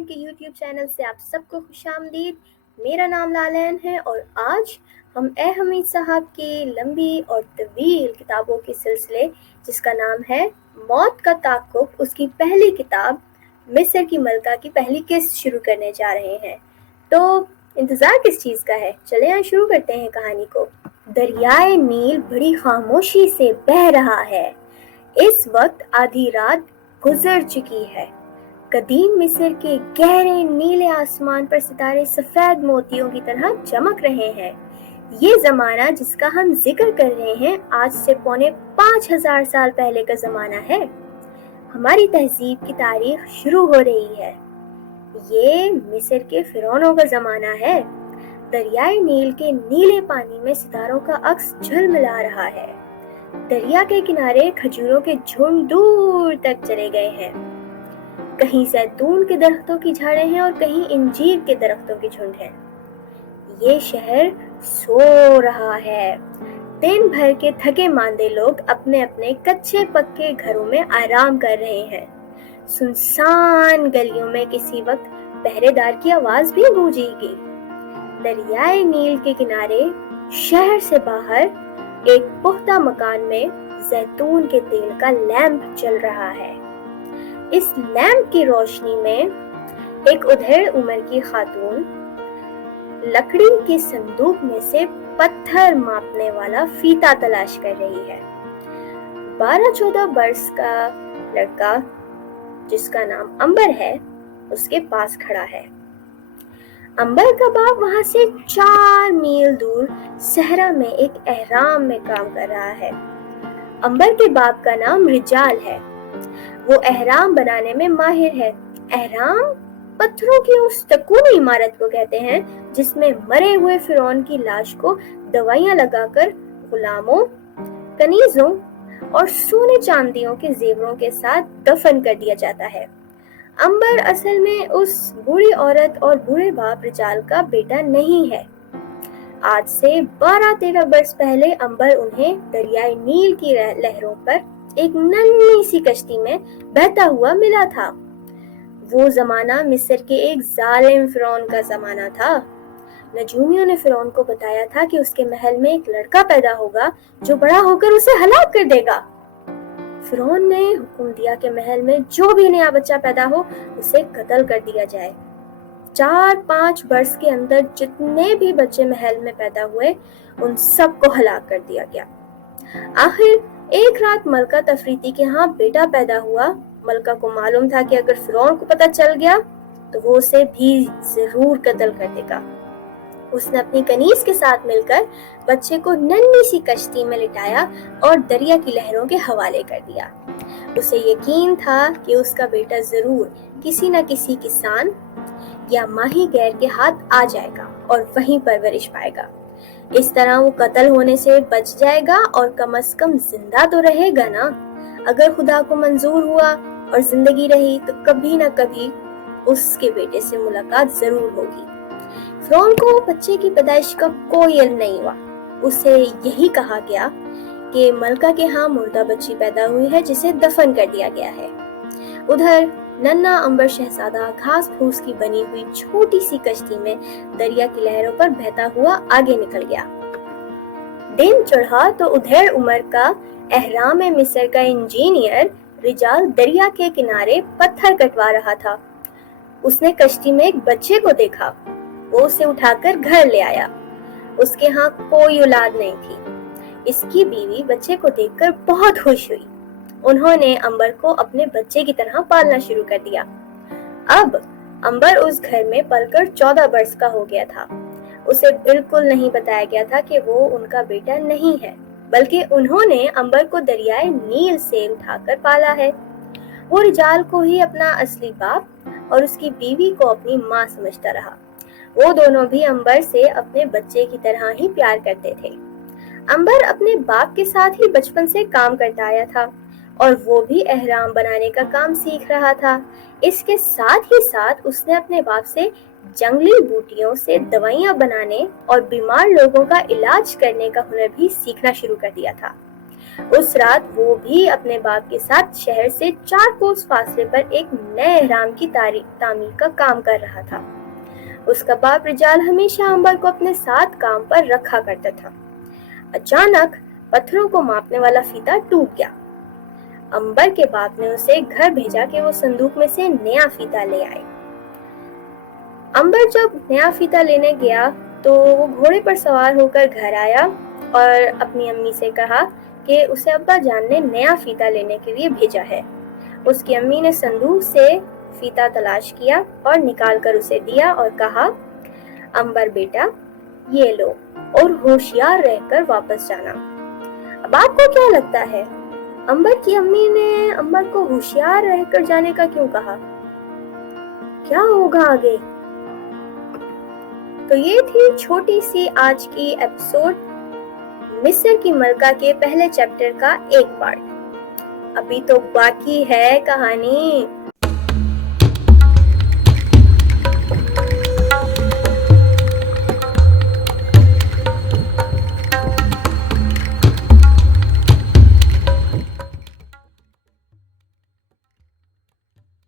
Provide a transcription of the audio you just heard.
लैलैन के YouTube channel से आप सबको खुशामदीद। मेरा नाम लैलैन है और आज हम हमीद साहब की लंबी और तवील किताबों के सिलसिले जिसका नाम है मौत का ताक़ुब, उसकी पहली किताब मिस्र की मलका की पहली किस्त शुरू करने जा रहे हैं। तो इंतज़ार किस चीज़ का है, चले यहाँ शुरू करते हैं कहानी को। दरियाए नील बड़ी खामोशी से बह रहा है। इस वक्त आधी रात गुजर चुकी है। कदीम मिस्र के गहरे नीले आसमान पर सितारे सफेद मोतियों की तरह चमक रहे हैं। ये जमाना जिसका हम जिक्र कर रहे हैं आज से पौने 5000 साल पहले का जमाना है। हमारी तहजीब की तारीख शुरू हो रही है। ये मिस्र के फिरौनों का जमाना है। दरियाए नील के नीले पानी में सितारों का अक्स झिलमिला रहा है। दरिया के किनारे खजूरों के झुंड दूर तक चले गए हैं। कहीं जैतून के दरख्तों की झाड़ें हैं और कहीं इंजीर के दरख्तों के झुंड हैं। ये शहर सो रहा है। दिन भर के थके मांदे लोग अपने अपने कच्चे पक्के घरों में आराम कर रहे हैं। सुनसान गलियों में किसी वक्त पहरेदार की आवाज भी गूंजेगी। दरियाए नील के किनारे शहर से बाहर एक पुख्ता मकान में जैतून के तेल का लैंप चल रहा है। इस लैंप की रोशनी में एक उधेड़ उम्र की खातून लकड़ी के संदूक में से पत्थर मापने वाला फीता तलाश कर रही है। 12-14 बरस का लड़का जिसका नाम अंबर है उसके पास खड़ा है। अंबर का बाप वहां से 4 मील दूर सहरा में एक एहराम में काम कर रहा है। अंबर के बाप का नाम रिजाल है। वो एहराम बनाने में माहिर है। एहराम पत्थरों की उस तकूनी इमारत को कहते हैं जिसमें मरे हुए फिरौन की लाश को दवाइयां लगाकर गुलामों, कनीजों और सोने चांदियों के जेवरों के साथ दफन कर दिया जाता है। अंबर असल में उस बूढ़ी औरत और बूढ़े बाप रिजाल का बेटा नहीं है। आज से 12-13 बरस पहले अंबर उन्हें दरियाए नील की लहरों पर एक नन्ही सी कश्ती में बहता हुआ मिला था। वो जमाना मिस्र के एक जालिम फिरौन का जमाना था। नजूमियों ने फिरौन को बताया था कि उसके महल में एक लड़का पैदा होगा जो बड़ा होकर उसे हलाक कर देगा। फिरौन ने हुक्म दिया कि महल में जो भी नया बच्चा पैदा हो उसे कत्ल कर दिया जाए। 4-5 बरस के अंदर जितने भी बच्चे महल में पैदा हुए उन सबको हलाक कर दिया गया। आखिर एक रात मलका तफरीती के यहाँ बेटा पैदा हुआ। मलका को मालूम था कि अगर फिरौन को पता चल गया तो वो उसे भी जरूर कत्ल कर देगा। उसने अपनी कनीज के साथ मिलकर बच्चे को नन्ही सी कश्ती में लिटाया और दरिया की लहरों के हवाले कर दिया। उसे यकीन था कि उसका बेटा जरूर किसी न किसी किसान या माही गैर के हाथ आ जाएगा और वहीं परवरिश पाएगा। इस तरह वो कत्ल होने से बच जाएगा और कम से कम जिंदा तो रहेगा ना। अगर खुदा को मंजूर हुआ और जिंदगी रही तो कभी न कभी उसके बेटे से मुलाकात जरूर होगी। फिरौन को बच्चे की पैदाइश का कोई इल्म नहीं हुआ। उसे यही कहा गया कि मलका के यहाँ मुर्दा बच्ची पैदा हुई है जिसे दफन कर दिया गया है। उधर नन्हा अंबर शहजादा घास फूस की बनी हुई छोटी सी कश्ती में दरिया की लहरों पर बहता हुआ आगे निकल गया। दिन चढ़ा तो उधेड़ उम्र का एहराम मिस्र का इंजीनियर रिजाल दरिया के किनारे पत्थर कटवा रहा था। उसने कश्ती में एक बच्चे को देखा। वो उसे उठाकर घर ले आया। उसके यहाँ कोई औलाद नहीं थी। इसकी बीवी बच्चे को देखकर बहुत खुश हुई। उन्होंने अंबर को अपने बच्चे की तरह पालना शुरू कर दिया। अब अंबर उस घर में पलकर 14 बरस का हो गया था। उसे बिल्कुल नहीं बताया गया था कि वो उनका बेटा नहीं है, बल्कि उन्होंने अंबर को दरियाए नील से उठाकर पाला है। वो रिजाल को ही अपना असली बाप और उसकी बीवी को अपनी माँ समझता रहा। वो दोनों भी अंबर से अपने बच्चे की तरह ही प्यार करते थे। अंबर अपने बाप के साथ ही बचपन से काम करता आया था और वो भी एहराम बनाने का काम सीख रहा था। इसके साथ ही साथ उसने अपने बाप से जंगली बूटियों से दवाइयां बनाने और बीमार लोगों का इलाज करने का हुनर भी सीखना शुरू कर दिया था। उस रात वो भी अपने बाप के साथ शहर से 4 कोस फासले पर एक नए एहराम की तामीर का काम कर रहा था। उसका बाप रिजाल हमेशा अंबर को अपने साथ काम पर रखा करता था। अचानक पत्थरों को मापने वाला फीता टूट गया। अंबर के बाप ने उसे घर भेजा कि वो संदूक में से नया फीता ले आए। अंबर जब नया फीता लेने गया तो वो घोड़े पर सवार होकर घर आया और अपनी अम्मी से कहा कि उसे अब्बा जान ने नया फीता लेने के लिए भेजा है। उसकी अम्मी ने संदूक से फीता तलाश किया और निकाल कर उसे दिया और कहा, अंबर बेटा, ये लो और होशियार रहकर वापस जाना। अब आपको क्या लगता है, अंबर की अम्मी ने अंबर को होशियार रहकर जाने का क्यों कहा? क्या होगा आगे? तो ये थी छोटी सी आज की एपिसोड, मिस्र की मलका के पहले चैप्टर का एक पार्ट। अभी तो बाकी है कहानी।